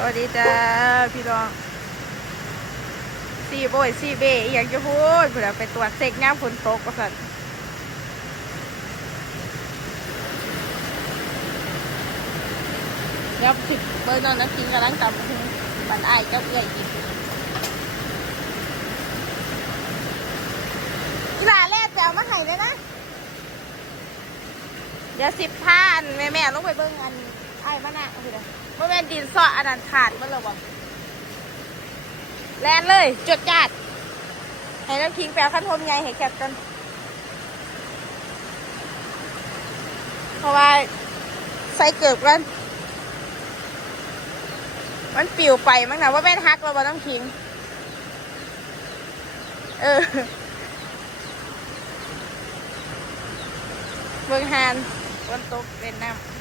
สวัสดีจ้าพี่น้องสี่โบยสี่เบอย่างจะพูดเผื่อไปตรวจเซ็กย่ามฝนตกก็สั่นเดี๋ยวสิเบอร์นอนน้ำกินกำลังตำถึงบันไอายก็เอื่อยอีกอีหลาแรกจะเอามาให้เลยนะ เดี๋ยวสิบพันแม่แม่ๆลงไปเบิ่งอัน ไอ้บ้านะเอาไปเลยเมื่อแม่นดินเสาะอันนั้นขาดมันเลยบ่แลนเลยจดจัดให้น้ำคิงแปลขั้นทมใหญ่ให้แคบกัน เพราะว่าใส่เกิบกัน มันปิวไปมั้งนะว่าแม่นฮักเราบ่น้ำคิง เออเบิ่งหานฝนตกเล่นน้ำ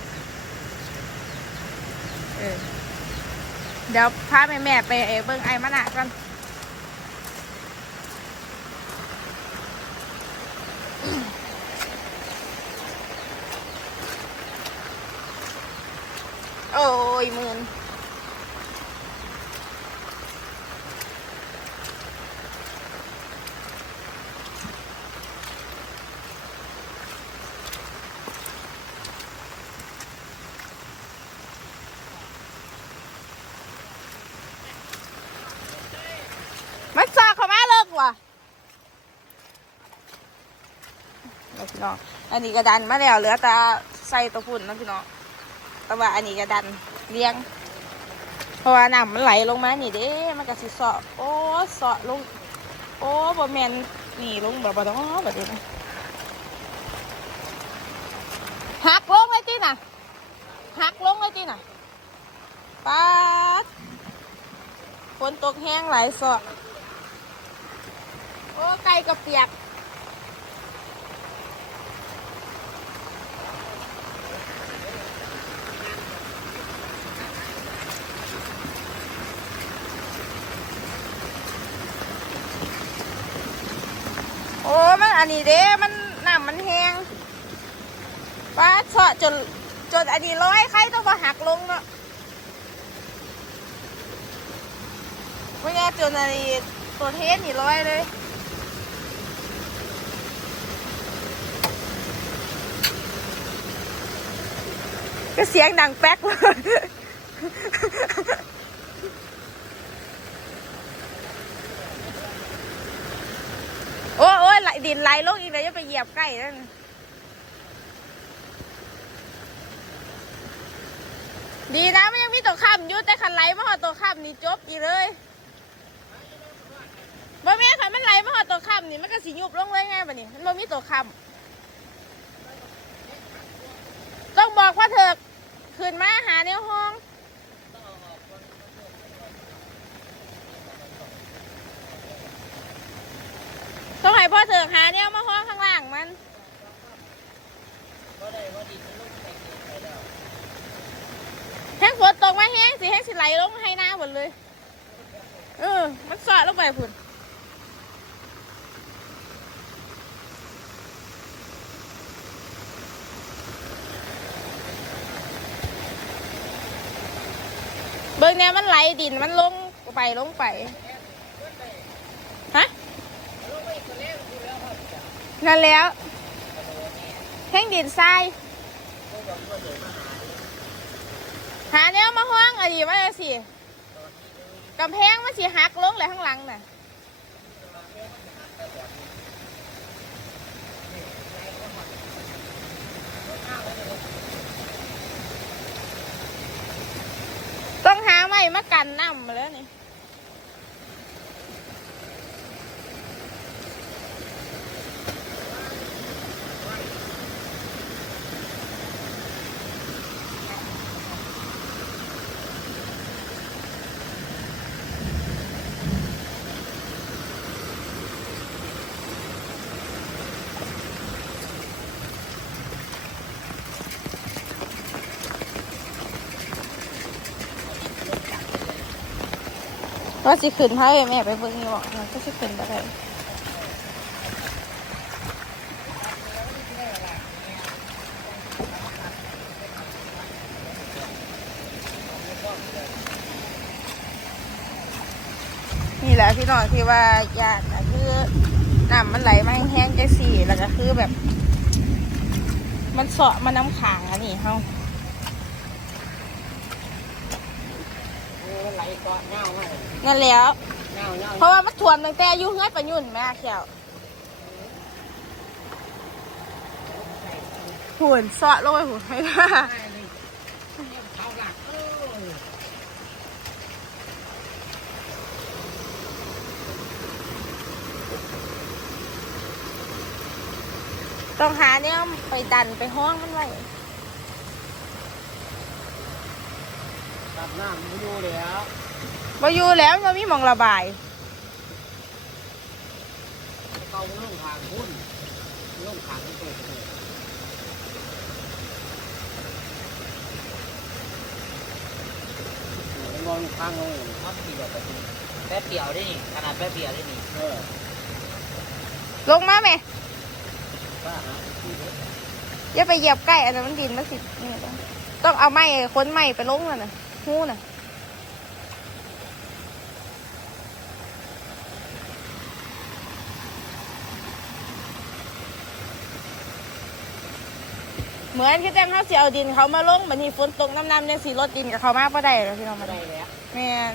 เออ เดี๋ยวพาแม่แม่ๆไปเอเบิ่งไอ้มะนะกันโอ้ยหมือนซากเขามาเลิกว่ะเอาพี่น้ อันนี้กระดันมาแล้วเหลือแต่ใส่ตัวพุ่นนะพี่น้องแต่ว่าอันนี้ก็ดันเลี้ยง เพราะว่าน้ำมันไหลลงมานี่เด้มันก็สิเสาะโอ้เสาะลง โอ้บ่แมนนี่ลงแบบบ่ต้องแบบนี้หักลงเลยจีน่ะหักลงเลยจีน่ะป๊าดฝนตกแห้งไหลายเสาะโอ้ไก่ก็เปียก โอันนี้เด้ มันน้ำมันแห้งป้าเสาะจนจนอันนี้ร้อยใครต้องมาหักลงเนาะไม่แน่จนอันนี้ตัวเทสนี่ร้อยเลยก็เสียงดังแป๊กเลย โอ้ยโอ้ยไหล ดินไหลลงอีกเลยจะไปเหยียบใกล้นั่นดีนะมันยังมีตัวข้ามยู่แต่คันไหลมาหอตัวข้ามนี่จบอีเลยบ่แม่นคันมันไหลมาหอตัวข้ามนี่มันก็สิยุบลงเลยไงบัดนี้มันบ่มีตัวข้ามต้องบอกว่าเถอะขึ้นมาหาแนวห้อง ต้องให้พ่อเถอะหาเนี่ยมาห้องข้างล่างมันแห้งฝนตกมาแห้งสิแห้งสิไหลลงให้หน้าหมดเลย เออ มันสอดลงไปพุ่นเบิ่งเนี่ยมันไหลดินมันลงไปลงไป ฮะ นั่นแล้วแห้งดินทรายหาเนี้ยมาห้องอะไรว่าสิกำแพงมันสิหักลงเลยข้างหลังน่ะต้องหาไม้มากันน้ำมาแล้วนี่ ว่าสิขึ้นพาแม่ไปเบิ่งอยู่บอกมันก็สิขึ้นไปได้นี่แหละพี่น้องที่ว่าญาติคือน้ำมันไหลมาแห้งๆจังสี่แล้วก็คือแบบ มันเสาะมาน้ำขางอันนี้เฮา เออไหลเกาะเงามา นั่นแหล้วเงาเงาเพราะว่ามันท่วมตั้งแต่อายุเฮือนปะยุ่นแม่แขวหุ่นเสาะลงไปหุ่นให้ได้เขาหลักเออต้องหาเนี่ยไปดันไปห้องมันไว้ ตับน้ำมันอยู่แล้วบ่อยู่แล้วมันมีหมองระบายเขาลงทางพุ่นลงทางตัวเลยมองทางลงน้ำเปียกแบบนี้แป๊บเดียวได้นี่ขนาดแป๊บเดียวได้นี่เออลงมาไหมป้าฮะอย่าไปเหยียบใกล้อันนั้นมันดินมันสินี่ต้องต้องเอาไม้ค้นไม้ไปลงน่ะนะ หูน่ะเหมือนที่แจ้งเขาสิเอาดินเขามาลงบัดนี้ฝนตกน้ำน้ำเนี่ยสีรถดินกับเขามาบ่ได้แล้วพี่น้องไม่มาได้ได้แล้วแม่น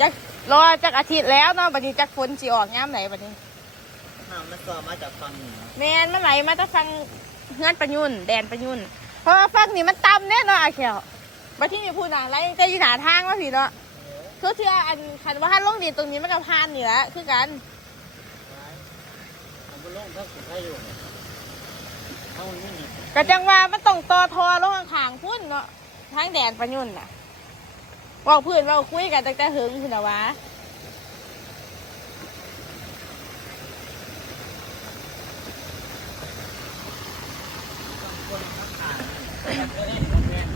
จักรอจักอาทิตย์แล้วเนาะบัดนี้จักฝนสิออกยามไหนบัดนี้น้ำมันก็มาจากฝั่งเหนือแม่นมันไหลมาแตะฟังเฮือนประยุนแดนประยุนเพราะว่าฟังนี่มันต่ำแน่เนาะอาเขียว มาที่นี่พูดหนาไรจะยีหนาทางว่าพี่เนาะคือเทื่ออันคันว่าถ้าลงดินตรงนี้มันก็พานนี่แหละคือกันมันก็ลงทั้งสุดท้ายอยู่เท่านี้นี่ก็จังว่ามันต้องต่อทอลงข้างๆพุ่นเนาะทางแดนประยุนน่ะเว่าเพื่อนว่าคุยกันตั้งแต่หึงคือนะวะ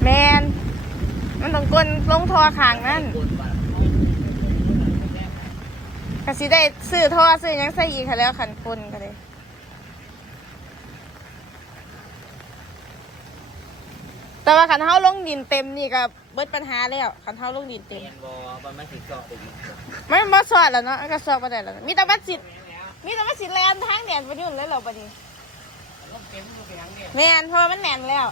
แมน มันต้องกลนลงทอขางนั่นกดบัตรก็สิได้ซื้อทอซื้อหยังใส่อีกค่ะแล้วขันกลนก็เลยแต่ว่าขันเท้าลงดินเต็มนี่ก็เบิดปัญหาแล้วขันเท้าลงดินเตีเต็มยนบอมันไม่ติดเกาะไปอีกไม่มาสอดแล้วเนาะก็สอดมาได้แล้วมีแต่วัดสิมีแต่วัดสิแลนทางแดนไปยุ่นเลยเหรอปะนี้ลงเต็มลงเต็มเนี่ยแมนเพราะว่ามันแน่นแล้ว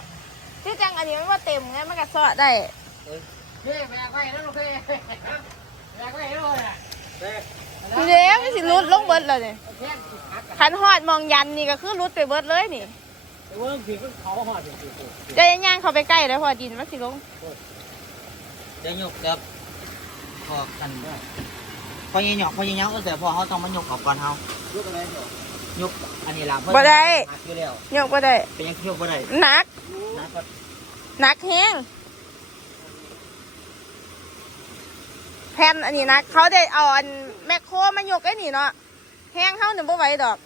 ที่จังอันนี้มันว่าเต็มไงมันก็สอดได้ เฮ้ยแบกไว้แล้วลูกเฮ้ยแบกไว้แล้วอะเฮ้ยทีเดียวมันสิรุดลงเบิดเลยนี่แค่สิพักกันขันหอดมองยันนี่ก็คือรุดไปเบิดเลยนี่แต่ว่าผีก็เขาหอดอยู่จะย่างเข้าไปใกล้แล้วพอดินมันสิลงเดี๋ยวยกเดี๋ยวพอกันพอยังหยอกพอยังยั้งก็แต่พอเขาต้องมายกออกก่อนเขาลูกอะไรเหรอยกอันนี้ละเพิ่บ่ได้หักอยู่แล้วยกบ่ได้เป็นยังยกบ่ได้หนัก นะก็ หนักแห้ง แผ่นอันนี้นะเขาได้เอาอันแมคโครมายกไอ้นี่เนาะแห้งเข้าหนึ่งบ่ไหวดอก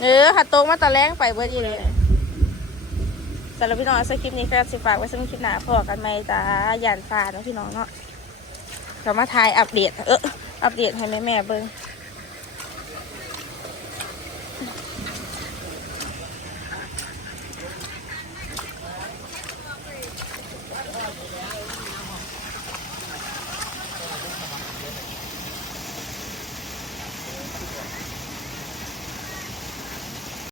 เออหัดโตกมาตะแรงไปเบิดอีเลยสำหรับพี่น้องสคลิปนี้ก็สิฝากไว้สำหรับคลิปหน้าพอกันไหมจ้าหยานฟ้าเนาะพี่น้องเนาะก็มาทายอัปเดตเอออัปเดตให้แม่แม่เบิ่ง